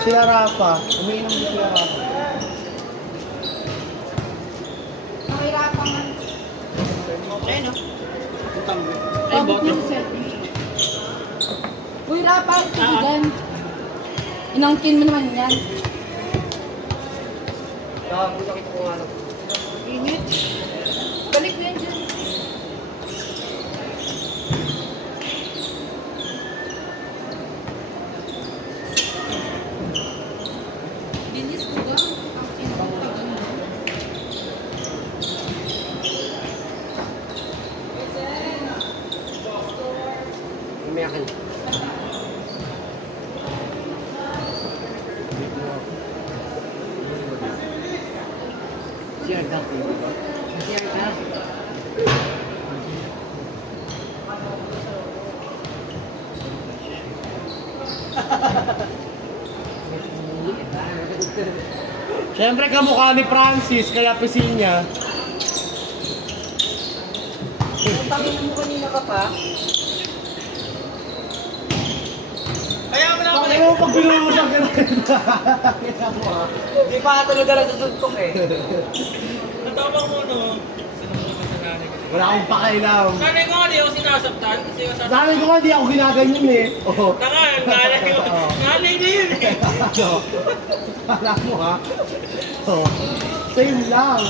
Sila Rafa. Umiinom din sila Rafa. Mahirapan nga. Ayun no? Ay, boto. Uy, Rafa, kaibigan. Inangkin mo naman yan. Gago, nakita ko nga lang. Init. Balik na yan dyan. Dinis ko ba? Ang pinapaganda. Umiyakin. CR ka. CR ka. Siyempre kamukha ni Francis, kaya pisil niya. Panginoon mo kanina ka pa. Kaya mo na ako Bakit mo pag binulusang ka na? Hindi pa tulog na sa suntok eh. Natawag mo no. Sinunod ko sa nanay ko. Wala akong pakailam. Nanay ko hindi ako sinasaktan kasi yung sasaktan. Sabi ko nga, di ako ginaganyan eh. Oo. Tanga, nanay ko. Nanay na yun eh. Ano? Kala mo ha? Oo. Same lang.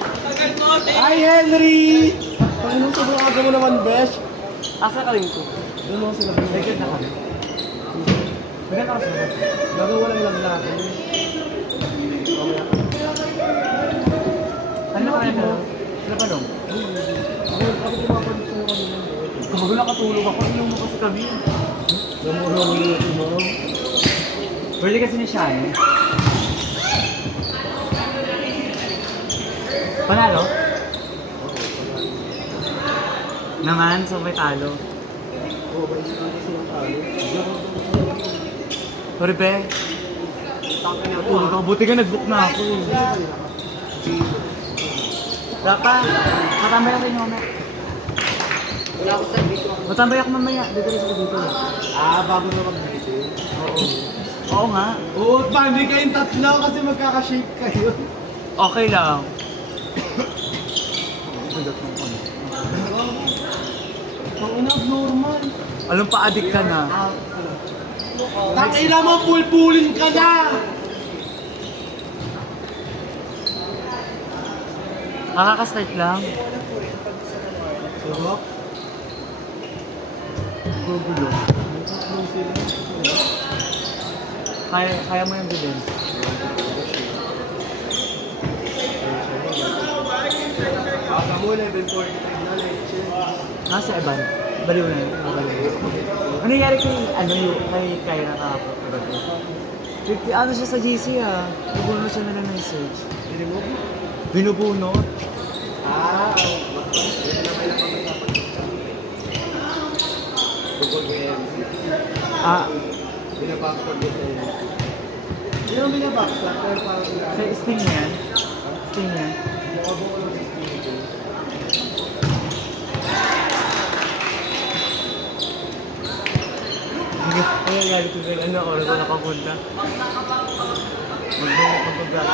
Tagal mo, Hi Henry! Panginoon, sobrang aga mo naman, Besh. Asa ka rin ko? Doon mo sila binigyan na kami. Maganda ka sila. Gagawa lang lang natin. Ano ka rin mo? Sila pa nung? Ako tumapalit sa kami. Kapag nakatulog ako, inom mo kasi kami. Gamuro mo. Birthday kasi ni Shani. Panalo? Naman, so may talo. Oo, ba isa kasi silang talo. Sorry, be. Tulog ako. Buti ka nag-book na ako. Rapa, matambay ako inyo mamaya. Wala ako sa video. Matambay ako mamaya. Dito rin ako dito. Bago na mag-video. Oo. Oo nga. Oo, pandi kayong tatlo kasi magkakashake kayo. Okay lang. Ang ina, normal. Alam pa, addict ka na. Takina mo, pulpulin ka na! Nakaka-start lang. Sarap. Gugulo. Kaya mo yung bilhin. Baka mo, level 45 na, lecture. Nasa Evan. Baliw na yun. Baliw. Ano nangyari kay Kyra kahapon? Ano siya sa GC ah. Nabuno siya na message. Hindi mo? Binubunot. Yan na kailangan magkapag-isa. Google MC. Ah, Binabackstop mo sa iyo. Hindi naman binabackstop, pero parang sa Steam yan. Steam yan. buka-buka lang sa Steam ko. Kaya galit ko sa'yo. Ano oras ko nakapunta? Mag-vlog.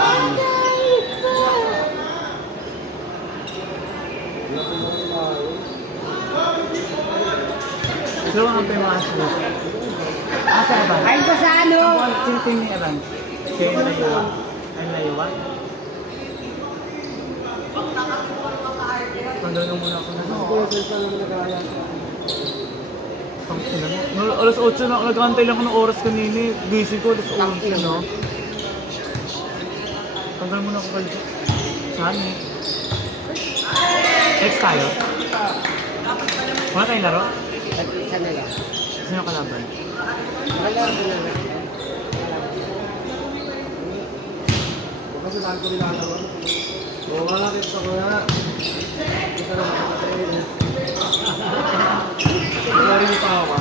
So, ang pemasyo. Sa Evan? Kain pa sa ano? Sino team ni Evan? Kaya Layuwa? Ay, Layuwa? Pandoon muna ako na. Ako kuya, saan naman nag-aaya? Ang sila mo. Alas 8 na, nag-antay lang ako ng oras kanina. Gising ko, alas 11 no? Tanggal muna ako kayo. Saan eh? Next tayo? Wala tayong laro? Isa na lang. Sino yung kalaban? Wala mo na lang. Huwag kasi saan ko nilalaro. Oo nga lang, kita ko na. Kita na makakatayin. Wala rin yung pawa.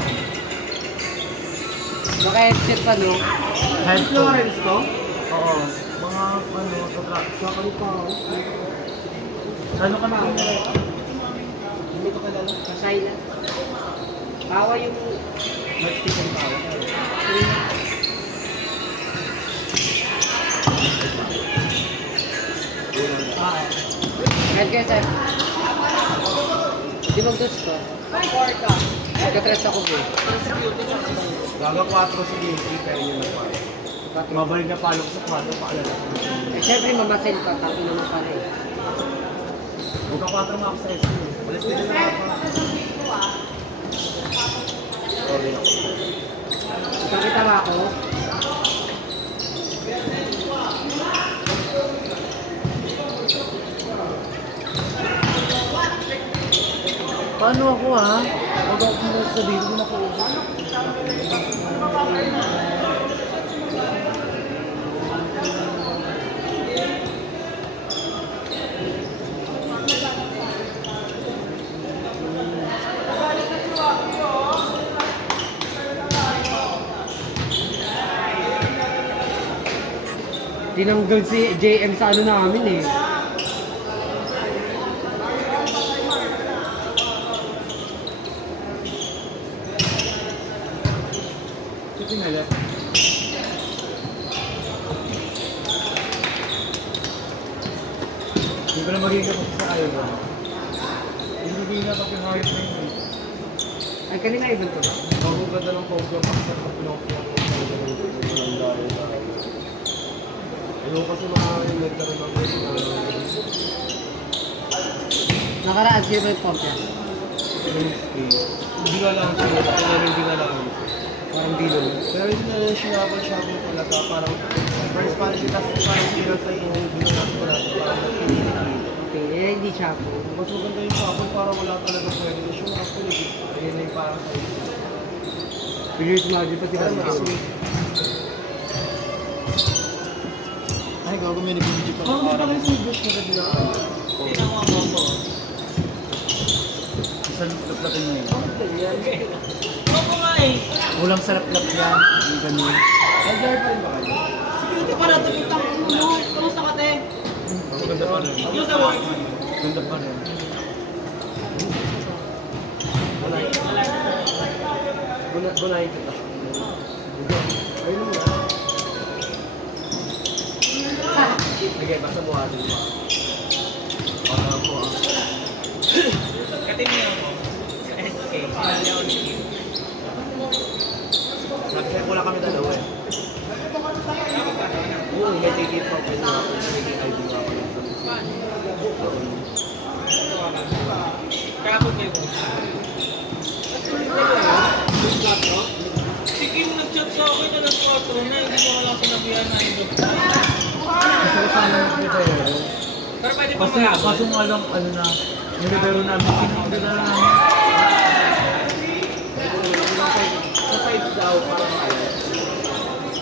Naka-headset pa no? Headphone. Florence to? Oo. Mga ano, Sa kalipaw. ano ka na pinareta? Hindi ko kalala. Sa silent. Bawa yung... Mag-stick ang pawa. sir. Hindi mag-gusto. Nagka-tres ako po. Gaga 4 si Casey, pero yun na 4. Mabalik na palok sa kwarto, paalala. Eh, syempre, mamasin ka. Tapos naman pala eh. Huwag ka 4 mga sa SQ. Alis din na ako. Sorry ako. Ipakita ba ako? Paano ako ha? Huwag ako sabihin ko na ko. Tinanggal si JM sa ano namin eh. Ito nila. Hindi ko na magiging kapag sa kayo ba? Hindi magiging kapag yung higher frame eh. Ay, kanina ibon to ba? Ang ganda ng program pa sa Pinocchio. Ayoko kasi makakain nagkaroon ng Nakaraan, sino ba yung pump yan? Hindi nga lang siya, pero hindi nga lang. Parang dilo. Pero hindi na shinabal-shabal talaga, parang first parang siya, tapos parang sila sa yung binunas ko na, parang pinili. Okay, eh, hindi siya ako. Mas maganda yung shabal, parang wala talaga pwede na siya, actually, ayun na yung parang sa iyo. Pilit magic pati Parang kasi. sweet. Ay, gago may nag-video pa. Ano ba yung sweet na dinaan? Isang laplapin mo yun. Ako nga eh. Ulam sa laplap yan. Yung ganyan. Nag-jar pa rin ba kayo? Security para tututang ulo. Kamusta ka, te? Ang ganda pa rin. Yung sa work. Ganda pa rin. Bunay kita. Ayun mo. Sige, basta buhatin mo. Para mo ah. Katingin ako. Sa SK. Sila on team. Nag-share ko lang kami dalawa eh. Oo, may ticket pa pwede nga ako. May ID nga ako. Kapag may book. Si Kim nag-chat sa akin na nag-4 na. Hindi ko wala sinabihan na ito. Kasi kasama yung prepare. Pero pwede pa Kasi magabot. kaso nga lang, ano na, nilibero namin, sinunod na namin. Sa 5 daw, para makaya.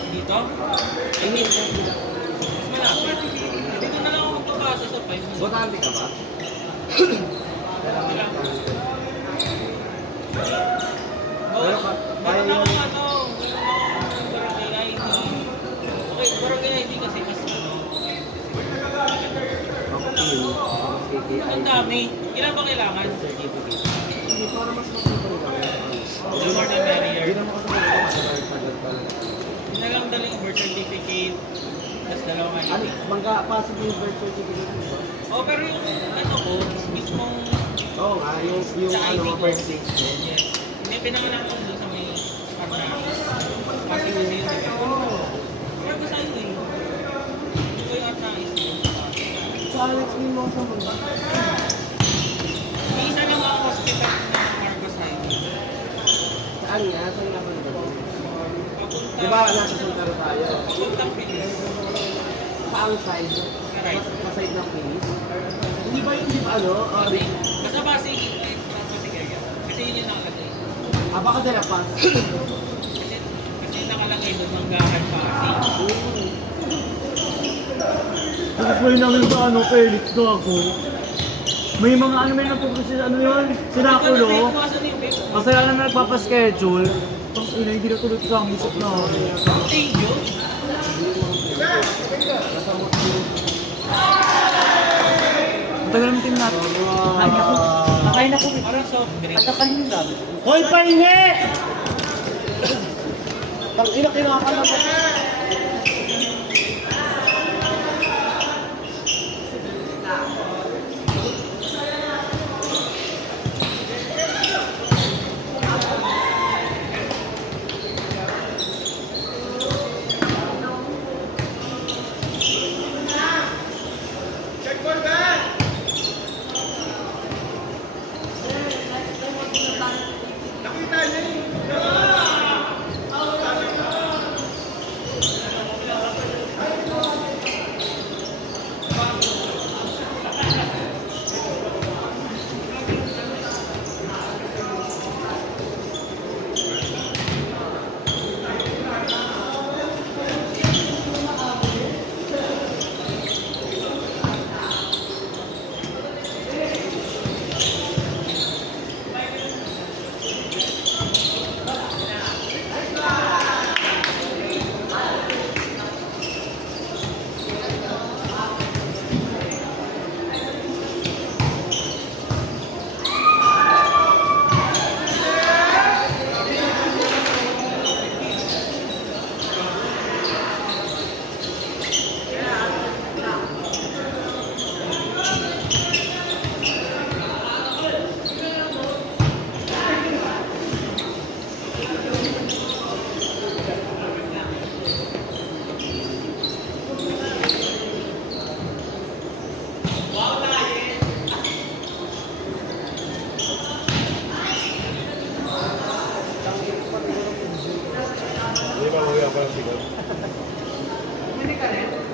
Dito? I mean, mas malapit. Dito na lang ako magpapasa sa 5. Botante ka ba? Pero kaya Meron yung... ako ano, barangay ID. Okay, barangay ID kasi mas ano. Ako team. Ako KKI. Ang dami. Ilan ba kailangan? Certificate. Hindi, para mas makapag kaya. The more the merrier. Hindi naman kasi may masarap pa. Yun na lang daling birth certificate. Tapos dalawang Ano, ID. bangga, possible yung birth certificate mo ba? Oh, pero yung ano ko, mismong Oo nga, yung sa ID ano, ko. first date mo. Yes. Hindi pinanganak ko doon sa may Arnais. Kasi kasi yun. Pero ko sa iyo eh. Hindi ko yung Arnais. Sa Alex din mo sa mga. May isa na mga hospital na Marcos Highway. Saan nga? Saan nga ba ito? Papunta. Di ba nasa Sultaro tayo? Papuntang Philippines. Saang side? Right. Sa side ng Philippines? Hindi ba yung ano? Basta Pasig, eh, Pasig area. Kasi yun yung nakalagay. Baka dala pas. Kasi nakalagay doon hanggang Pasig. Tapos may namin sa ano, Felix na ako. May mga ano, may nagpupunta sila, ano yun? Sinakulo. Kasi alam na nagpapaschedule. Tapos ina, hindi na tuloy sa amin sa plano. Thank you. Ang tagal ng team natin. Nakain ako. Nakain ako. Parang soft drink. At nakain yung dami. Hoy, pahingi! Tang-ina, kinakain ako. palang sigaw.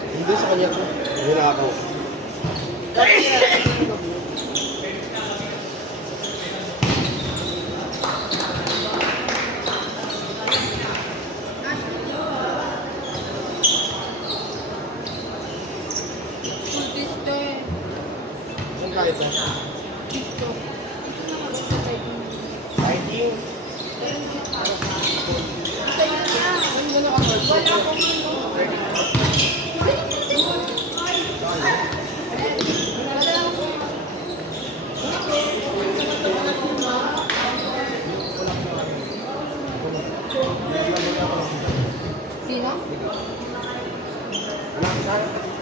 Hindi sa kanya po. Hindi na ako. Saan kahit ba? Lighting. Sino? Alam ka?